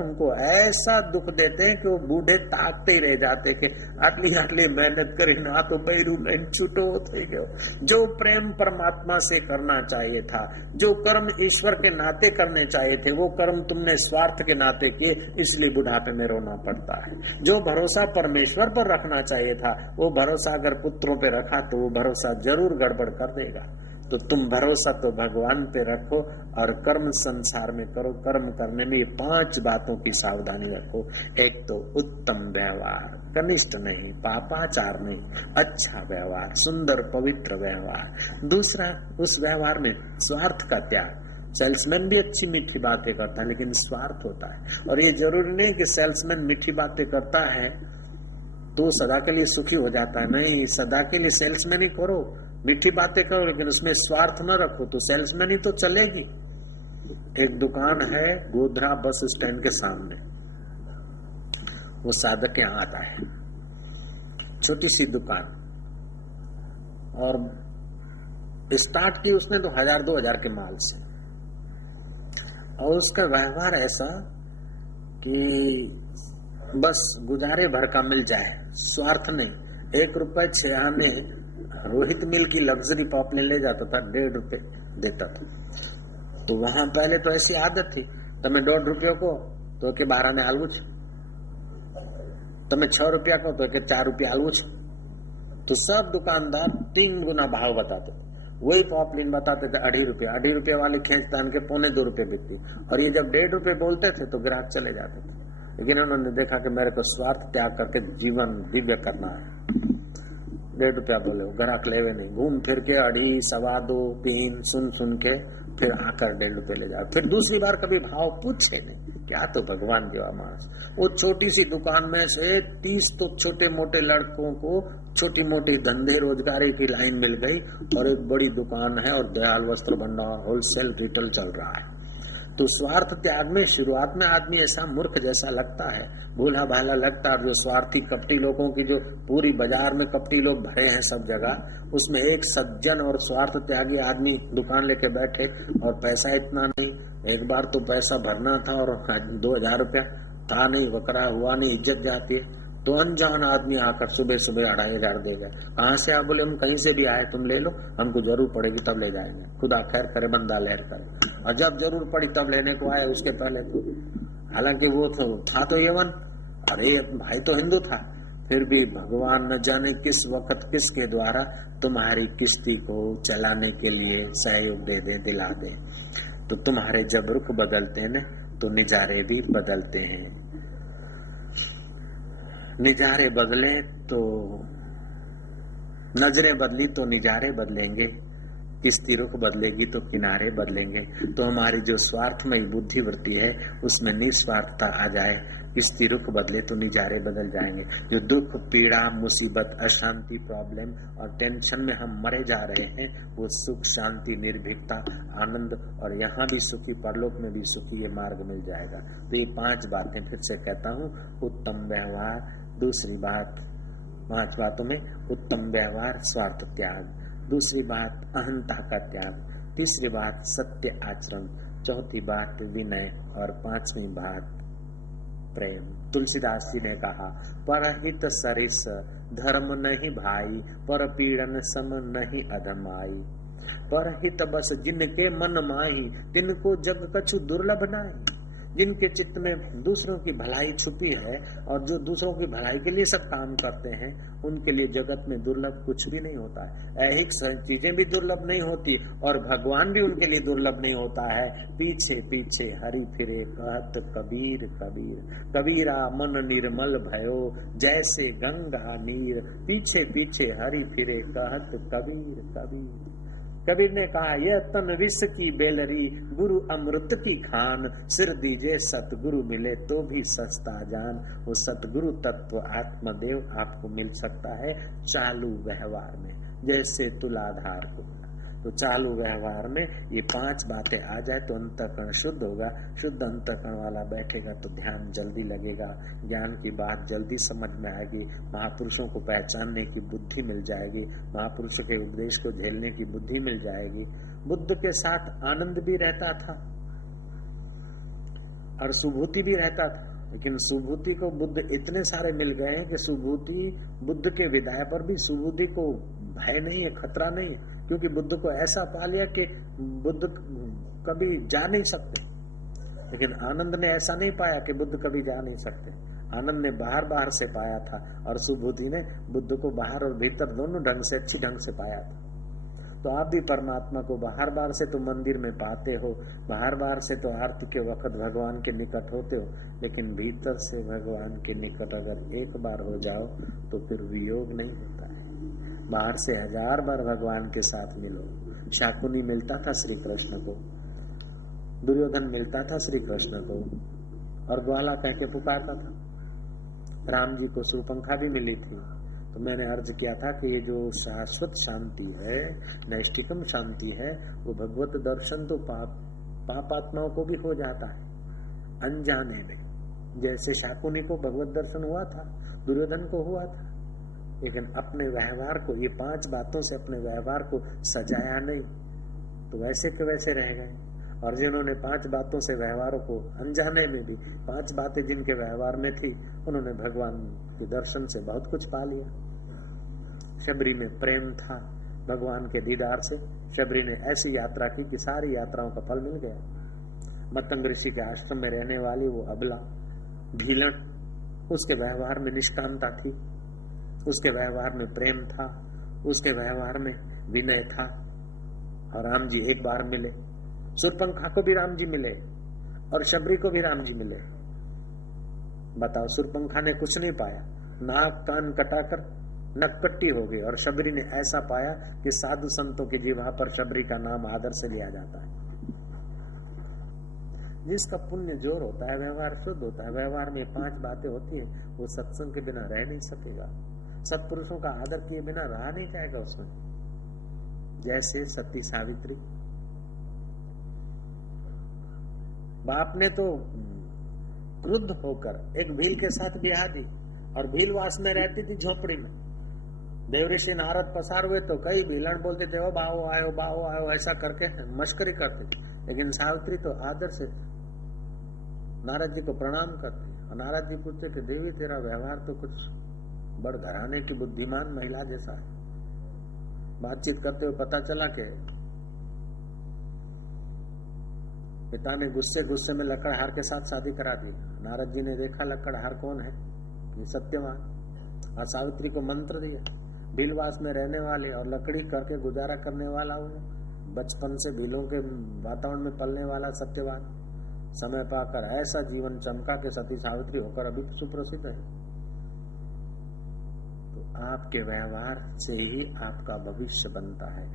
उनको ऐसा दुख देते हैं कि वो बूढ़े ताकते ही रह जाते कि आटली आटली मेहनत करे ना तो बैरू लइन छूटो થઈ ગયો। जो प्रेम परमात्मा से करना चाहिए था, जो कर्म ईश्वर के नाते करने चाहिए थे, वो कर्म तुमने स्वार्थ के नाते किए, इसलिए बुढ़ापे में रोना पड़ता है। जो भरोसा परमेश्वर पर रखना चाहिए था, वो भरोसा अगर पुत्रों पे रखा तो वो भरोसा जरूर गड़बड़ कर देगा। तो तुम भरोसा तो भगवान पे रखो और कर्म संसार में करो। कर्म करने में ये 5 बातों की सावधानी रखो। एक तो उत्तम व्यवहार, कनिष्ठ नहीं, पापाचार नहीं, अच्छा व्यवहार, सुंदर पवित्र व्यवहार। दूसरा, उस व्यवहार में स्वार्थ का त्याग। सेल्समैन भी अच्छी मीठी बातें करता है लेकिन स्वार्थ होता है। और ये जरूरी नहीं कि सेल्समैन मीठी बातें करता है तो सदा के लिए सुखी हो जाता है। नहीं, सदा के लिए सेल्समैन ही करो, मीठी बातें करो, लेकिन उसमें स्वार्थ न रखो तो सेल्समैन ही तो चलेगी। एक दुकान है गोधरा बस स्टैंड के सामने, वो साधक यहाँ आता है, छोटी सी दुकान, और स्टार्ट की उसने तो 1000-2000 के माल से। और उसका व्यवहार ऐसा कि बस गुजारे भर का मिल जाए, स्वार्थ नहीं। 1 रुपए 6 आने रोहित मिल की लग्जरी पॉपलेन ले जाता था, 1.5 रुपए देता था। तो वहां पहले तो ऐसी आदत थी, तमें 1.5 रुपये को तो के 12 ने आलू छ, तमें 6 रुपया को तो के 4 रुपया आलू छ। तो सब दुकानदार 3 गुना भाव बताते थे। वही पॉपलिन बताते थे 2.5 रुपया, 2.5 रुपये वाली खींच तान के 2.25 रुपये बिकती। और ये जब 1.5 रुपये बोलते थे तो ग्राहक चले जाते थे। लेकिन उन्होंने देखा कि मेरे को स्वार्थ त्याग करके जीवन दिव्य करना है, 1.5 रुपया बोले, ग्राहक लेवे नहीं, घूम फिर के 2.5, 2.25, 3 सुन के फिर आकर 1.5 रुपये ले जाओ। फिर दूसरी बार कभी भाव पूछे नहीं। क्या तो भगवान जो मानस। वो छोटी सी दुकान में से 30 तो छोटे मोटे लड़कों को छोटी मोटी धंधे रोजगारी की लाइन मिल गई, और एक बड़ी दुकान है और दयाल वस्त्र भंडार होलसेल रिटेल चल रहा है। तो स्वार्थ त्याग में शुरुआत में आदमी ऐसा मूर्ख जैसा लगता है, भूला भाला लगता है। जो स्वार्थी कपटी लोगों की जो पूरी बाजार में कपटी लोग भरे हैं सब जगह, उसमें एक सज्जन और स्वार्थ त्यागी आदमी दुकान लेके बैठे और पैसा इतना नहीं। एक बार तो पैसा भरना था और 2000 रुपया था नहीं, वकरा हुआ नहीं, इज्जत जाती है। तो अनजान आदमी आकर सुबह सुबह 2500 देगा। कहाँ से आप? बोले हम कहीं से भी आए, तुम ले लो, हमको जरूर पड़ेगी तब ले जाएंगे। खुदा खैर करे, बंदा लहर करे। और जब जरूर पड़ी तब लेने को आए, उसके पहले तो हालांकि वो था तो यवन, अरे भाई तो हिंदू था, फिर भी भगवान न जाने किस वक्त किसके द्वारा तुम्हारी किश्ती को चलाने के लिए सहयोग दे दे, दिला दे। तो तुम्हारे जब रुख बदलते हैं तो निजारे भी बदलते हैं। निजारे बदले तो नजरें बदली तो निजारे बदलेंगे, किश्ती रुख बदलेगी तो किनारे बदलेंगे। तो हमारी जो स्वार्थमयी बुद्धि वृत्ति है उसमें निस्वार्थता आ जाए, किश्ती रुख बदले तो निजारे बदल जाएंगे। जो दुख, पीड़ा, मुसीबत, अशांति, प्रॉब्लम और टेंशन में हम मरे जा रहे हैं, वो सुख, शांति, निर्भीकता, आनंद और यहाँ भी सुखी, परलोक में भी सुखी, ये मार्ग मिल जाएगा। तो ये 5 बातें फिर से कहता हूँ। उत्तम व्यवहार, दूसरी बात 5 बातों में उत्तम व्यवहार, स्वार्थ त्याग, दूसरी बात अहंता का त्याग, तीसरी बात सत्य आचरण, चौथी बात विनय और 5वीं बात प्रेम। तुलसीदास जी ने कहा, परहित सरिस धर्म नहीं भाई, पर पीड़न सम नहीं अधमाई। परहित बस जिनके मन माही, तिनको जग कछु दुर्लभ नाई। जिनके चित्त में दूसरों की भलाई छुपी है और जो दूसरों की भलाई के लिए सब काम करते हैं, उनके लिए जगत में दुर्लभ कुछ भी नहीं होता है। ऐहिक चीजें भी दुर्लभ नहीं होती और भगवान भी उनके लिए दुर्लभ नहीं होता है। पीछे पीछे हरि फिरे कहत कबीर कबीर, कबीरा मन निर्मल भयो जैसे गंगा नीर। पीछे पीछे हरि फिरे कहत कबीर कबीर। कबीर ने कहा, यह तन विष की बेलरी, गुरु अमृत की खान। सिर दीजे सतगुरु मिले तो भी सस्ता जान। वो सतगुरु तत्व आत्मदेव आपको मिल सकता है चालू व्यवहार में, जैसे तुलाधार को। तो चालू व्यवहार में ये 5 बातें आ जाए तो अंतःकरण शुद्ध होगा। शुद्ध अंतःकरण वाला बैठेगा तो ध्यान जल्दी लगेगा, ज्ञान की बात जल्दी समझ में आएगी, महापुरुषों को पहचानने की बुद्धि मिल जाएगी, महापुरुषों के उपदेश को झेलने की बुद्धि मिल जाएगी। बुद्ध के साथ आनंद भी रहता था और सुभूति भी रहता था, लेकिन सुभूति को बुद्ध इतने सारे मिल गए हैं कि सुभूति बुद्ध के विदाय पर भी सुभूति को भय नहीं है, खतरा नहीं है, क्योंकि बुद्ध को ऐसा पा लिया कि बुद्ध कभी जा नहीं सकते। लेकिन आनंद ने ऐसा नहीं पाया कि बुद्ध कभी जा नहीं सकते। आनंद ने बाहर बाहर से पाया था और सुबुद्धि ने बुद्ध को बाहर और भीतर दोनों ढंग से, अच्छी ढंग से पाया था। तो आप भी परमात्मा को बाहर बाहर से तो मंदिर में पाते हो, बाहर बाहर से तो आरती के वक्त भगवान के निकट होते हो, लेकिन भीतर से भगवान के निकट अगर एक बार हो जाओ तो फिर वियोग नहीं होता है। बाहर से 1000 बार भगवान के साथ मिलो। शाकुनी मिलता था श्री कृष्ण को, दुर्योधन मिलता था श्री कृष्ण को और ग्वाला कह के पुकारता था। राम जी को शूर्पणखा भी मिली थी। तो मैंने अर्ज किया था कि ये जो शाश्वत शांति है, नैष्टिकम शांति है, वो भगवत दर्शन तो पापात्माओं को भी हो जाता है अनजाने में। जैसे शाकुनी को भगवत दर्शन हुआ था, दुर्योधन को हुआ था, लेकिन अपने व्यवहार को, ये 5 बातों से अपने व्यवहार को सजाया नहीं, तो वैसे के वैसे रह गए। और जिन्होंने 5 बातों से व्यवहारों को अनजाने में भी, 5 बातें जिनके व्यवहार में थी, उन्होंने भगवान के दर्शन से बहुत कुछ पा लिया। शबरी में प्रेम था भगवान के दीदार से। शबरी ने ऐसी यात्रा की कि सारी यात्राओं का फल मिल गया। मतंग ऋषि के आश्रम में रहने वाली वो अबला भीलन, उसके व्यवहार में निष्कामता थी, उसके व्यवहार में प्रेम था, उसके व्यवहार में विनय था। और राम जी एक बार मिले, शूर्पणखा को भी राम जी मिले और शबरी को भी राम जी मिले। बताओ, शूर्पणखा ने कुछ नहीं पाया, नाक कान कटाकर नकपट्टी हो गई, और शबरी ने ऐसा पाया कि साधु संतों की जिह्वा पर शबरी का नाम आदर से लिया जाता है। जिसका पुण्य जोर होता है, व्यवहार शुद्ध होता है, व्यवहार में 5 बातें होती है, वो सत्संग के बिना रह नहीं सकेगा। सत्पुरुषों का आदर किए बिना रहा नहीं जाएगा उसमें। जैसे सती सावित्री, बाप ने तो क्रुद्ध होकर एक भील के साथ ब्याह दी, और भीलवास में रहती थी झोपड़ी में। देवऋषि नारद पसार हुए तो कई भीलन बोलते थे, ओ बाओ आयो, ऐसा करके मस्करी करते थे। लेकिन सावित्री तो आदर से नारद जी को प्रणाम करती, और नारद जी पूछते कि देवी तेरा व्यवहार तो कुछ बड़ घराने की बुद्धिमान महिला जैसा है। बातचीत करते हुए पता चला कि पिता ने गुस्से में लकड़हार के साथ शादी करा दी। नारद जी ने देखा लकड़हार कौन है, ये सत्यवान, और सावित्री को मंत्र दिया। भीलवास में रहने वाले और लकड़ी करके गुजारा करने वाला हूँ, बचपन से भीलों के वातावरण में पलने वाला सत्यवान, समय पाकर ऐसा जीवन चमका के सती सावित्री होकर अभी सुप्रसिद्ध है। तो आपके व्यवहार से ही आपका भविष्य बनता है।